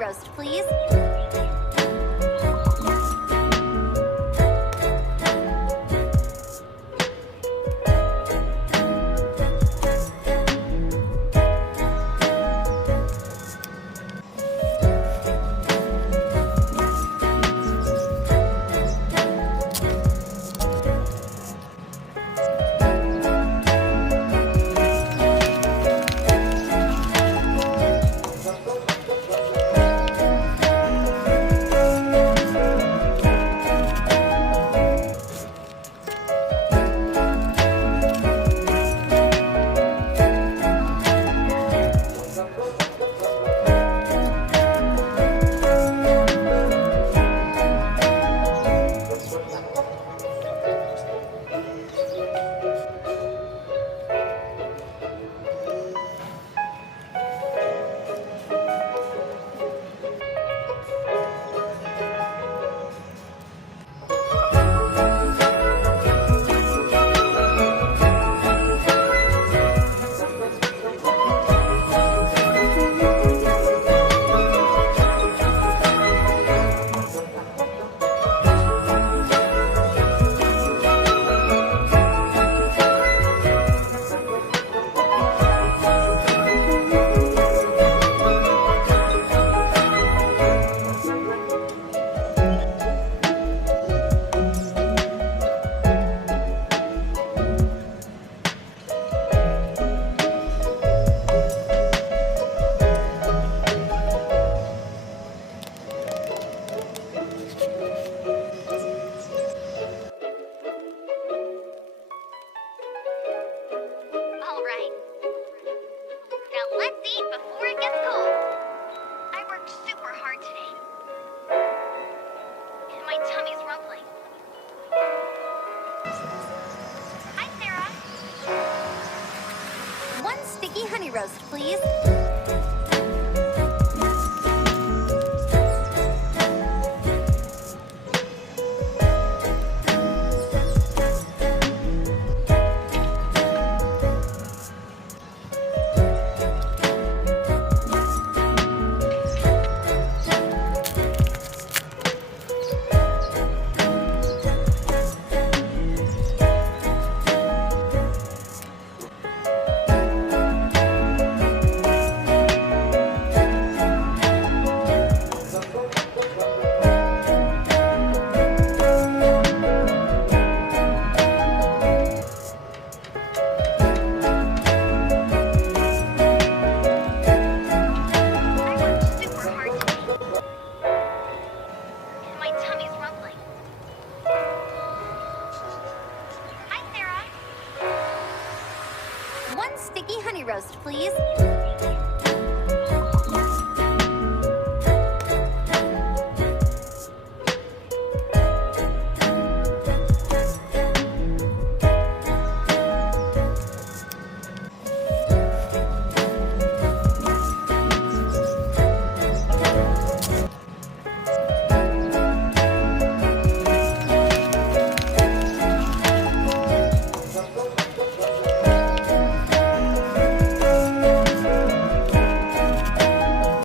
roast, please. All right. Now let's eat before it gets cold. I worked super hard today. And my tummy's rumbling. Hi, Sarah. One sticky honey roast, please. I worked super hard today. And my tummy's rumbling. Hi, Sarah. One sticky honey roast, please.